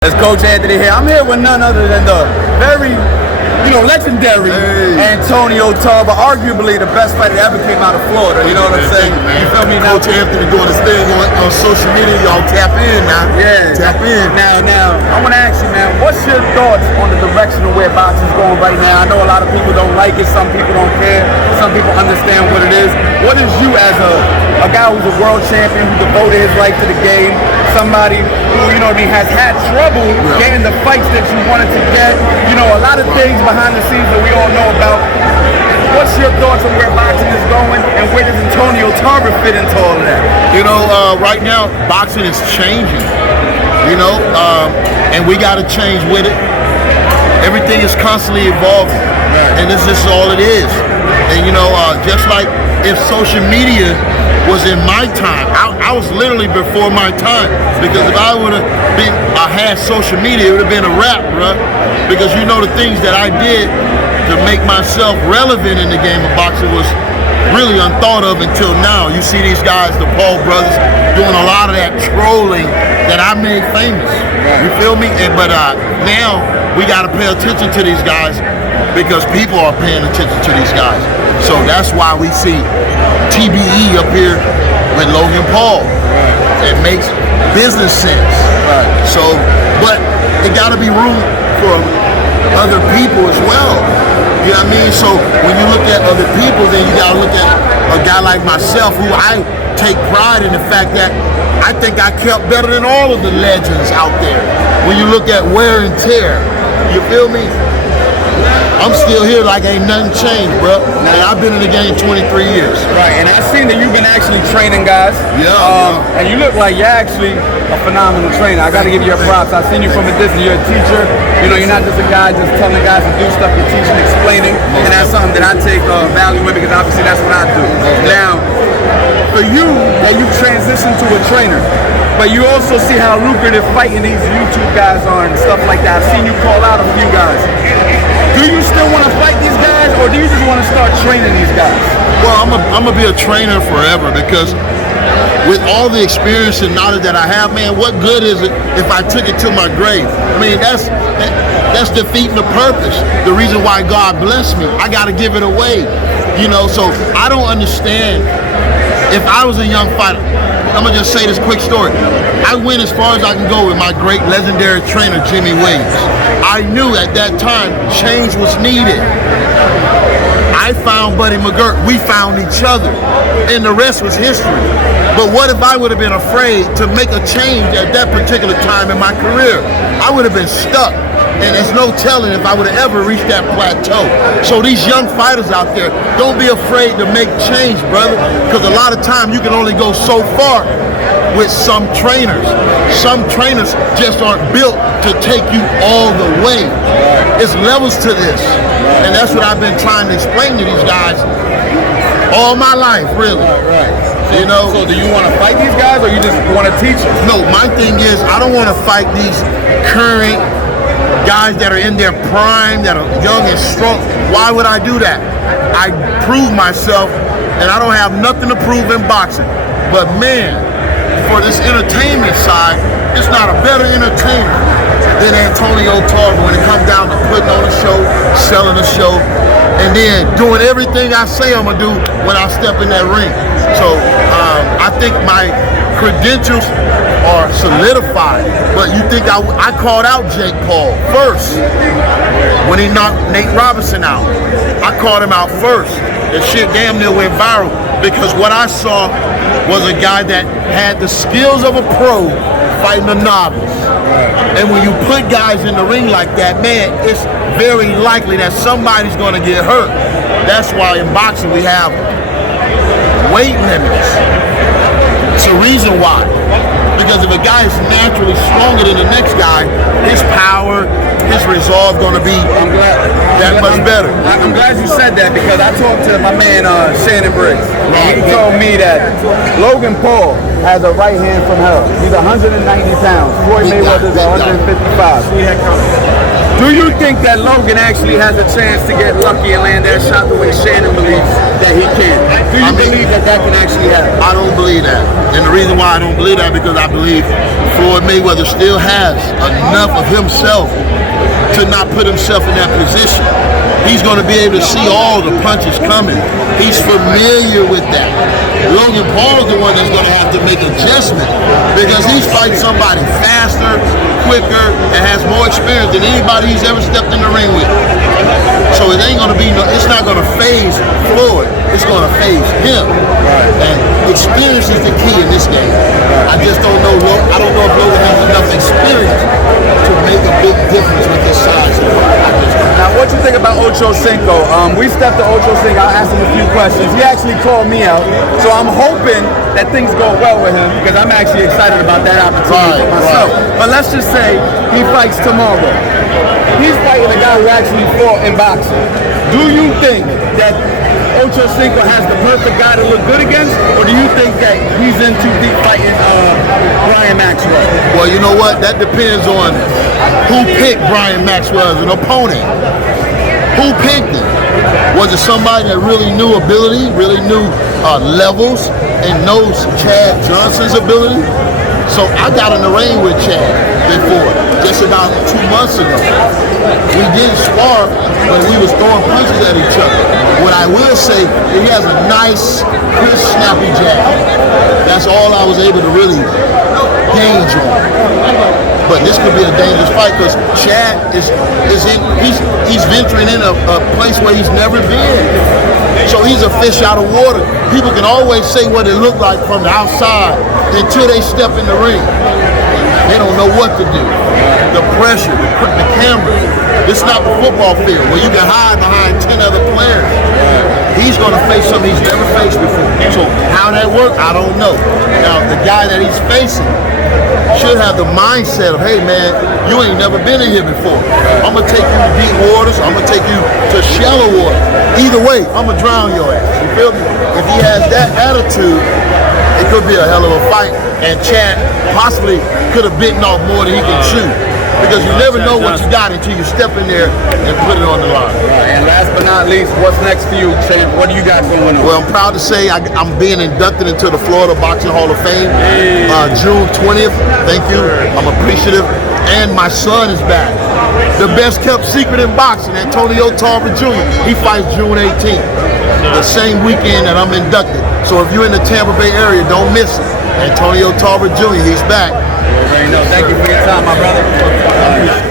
It's Coach Anthony here. I'm here with none other than the very, legendary Antonio Tarver, arguably the best fighter that ever came out of Florida. You know what I'm saying? You feel me? Coach Anthony doing his thing on social media. Y'all tap in now. Yeah. Tap in. Now, I want to ask you, man, what's your thoughts on the direction of where boxing's going right now? I know a lot of people don't like it. Some people don't care. Some people understand what it is. What is you as a guy who's a world champion, who devoted his life to the game, somebody who, has had trouble getting the fights that you wanted to get, a lot of things behind the scenes that we all know about. What's your thoughts on where boxing is going, and where does Antonio Tarver fit into all of that? Right now, boxing is changing, and we got to change with it. Everything is constantly evolving, and this is all it is. And, just like if social media was in my time, I was literally before my time, because if I would have had social media, it would have been a wrap, bruh. Because the things that I did to make myself relevant in the game of boxing was really unthought of until now. You see these guys, the Paul brothers, doing a lot of that trolling that I made famous. You feel me? But now we got to pay attention to these guys because people are paying attention to these guys. So that's why we see TBE up here with Logan Paul. It makes business sense. So, but it got to be room for other people as well. You know what I mean? So when you look at other people, then you got to look at a guy like myself, who I take pride in the fact that I think I kept better than all of the legends out there. When you look at wear and tear, you feel me? I'm still here like ain't nothing changed, bro. And I've been in the game 23 years. Right, and I've seen that you've been actually training guys. Yeah. And you look like you're actually a phenomenal trainer. I got to give you your props. I've seen you from a distance. You're a teacher. You're not just a guy just telling guys to do stuff. You're teaching, explaining, and that's something that I take value in, because obviously that's what I do. Now, for you, that you've transitioned to a trainer, but you also see how lucrative fighting these YouTube guys are and stuff like that. I've seen you call out a few guys. Do you still want to fight these guys, or do you just want to start training these guys? Well, I'm gonna be a trainer forever, because with all the experience and knowledge that I have, man, what good is it if I took it to my grave? I mean, that's defeating the purpose. The reason why God blessed me, I got to give it away. So I don't understand. If I was a young fighter, I'm gonna just say this quick story. I went as far as I can go with my great legendary trainer, Jimmy Williams. I knew at that time change was needed. I found Buddy McGirt. We found each other, and the rest was history. But what if I would have been afraid to make a change at that particular time in my career? I would have been stuck. And there's no telling if I would have ever reached that plateau. So these young fighters out there, don't be afraid to make change, brother. Because a lot of time you can only go so far with some trainers. Some trainers just aren't built to take you all the way. It's levels to this. And that's what I've been trying to explain to these guys all my life, really. So do you want to fight these guys, or you just want to teach them? No, my thing is, I don't want to fight these current guys that are in their prime, that are young and strong. Why would I do that? I prove myself, and I don't have nothing to prove in boxing. But man, for this entertainment side, it's not a better entertainer than Antonio Tarver when it comes down to putting on a show, selling a show, and then doing everything I say I'm gonna do when I step in that ring. So I think my credentials are solidified. But you think I called out Jake Paul first when he knocked Nate Robinson out. I called him out first. The shit damn near went viral, because what I saw was a guy that had the skills of a pro fighting a novice. And when you put guys in the ring like that, man, it's very likely that somebody's going to get hurt. That's why in boxing we have weight limits. It's a reason why. Because if a guy is naturally stronger than the next guy, his power, his resolve going to be that much better. I'm glad you said that, because I talked to my man Shannon Briggs. Right. He told me that Logan Paul has a right hand from hell. He's 190 pounds. Floyd Mayweather's 155. Do you think that Logan actually has a chance to get lucky and land that shot the way Shannon believes that he can? Do you believe that that can actually happen? I don't believe that. And the reason why I don't believe that because I believe Floyd Mayweather still has enough of himself to not put himself in that position. He's going to be able to see all the punches coming. He's familiar with that. Logan Paul's the one that's going to have to make adjustment because he's fighting somebody faster, quicker, and has more experience than anybody he's ever stepped in the ring with. So it ain't going to be it's not going to phase Floyd. It's going to phase him. And experience is the key in this game. I just don't know. I don't know if Logan has enough experience to make a big difference with his size. Now, what you think about Ocho Cinco? We stepped to Ocho Cinco. I asked him a few questions. He actually called me out. So I'm hoping that things go well with him because I'm actually excited about that opportunity for myself. But let's just say he fights tomorrow. He's fighting a guy who actually fought in boxing. Do you think that Ocho Cinco has the perfect guy to look good against, or do you think that he's in too deep fighting Brian Maxwell? Well, you know what? That depends on who picked Brian Maxwell as an opponent. Who picked him? Was it somebody that really knew ability, really knew levels, and knows Chad Johnson's ability? So I got in the ring with Chad before, just about 2 months ago. We didn't spar, but we was throwing punches at each other. What I will say, he has a nice, crisp, snappy jab. That's all I was able to really gauge on. But this could be a dangerous fight because Chad he's venturing in a place where he's never been. So he's a fish out of water. People can always say what it looked like from the outside until they step in the ring. They don't know what to do. The pressure, the camera. This is not the football field where you can hide behind 10 other players. He's going to face something he's never faced before. So how that works, I don't know. Now, the guy that he's facing should have the mindset of, hey, man, you ain't never been in here before. I'm going to take you to deep waters. I'm going to take you to shallow water. Either way, I'm going to drown your ass. You feel me? If he has that attitude, it could be a hell of a fight. And Chad possibly could have bitten off more than he can chew. Because you never know what you got until you step in there and put it on the line. And last but not least, what's next for you, champ? What do you got going on? Well, I'm proud to say I'm being inducted into the Florida Boxing Hall of Fame June 20th. Thank you. I'm appreciative. And my son is back. The best kept secret in boxing, Antonio Tarver Jr. He fights June 18th, the same weekend that I'm inducted. So if you're in the Tampa Bay area, don't miss it. Antonio Tarver Jr., he's back. Thank you for your time, my brother.